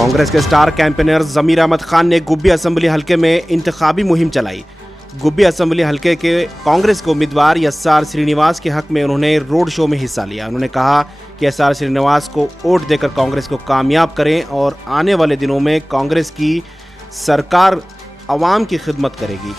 कांग्रेस के star campaigner जमीर अहमद खान ने Gubbi assembly हलके में इंतखाबी मुहिम चलाई। गुब्बी असेंबली हलके के कांग्रेस के उम्मीदवार एसआर श्रीनिवास के हक में उन्होंने रोड शो में हिस्सा लिया। उन्होंने कहा कि एसआर श्रीनिवास को वोट देकर कांग्रेस को कामयाब करें और आने वाले दिनों में कांग्रेस की सरकार आवाम की खिदमत करेगी।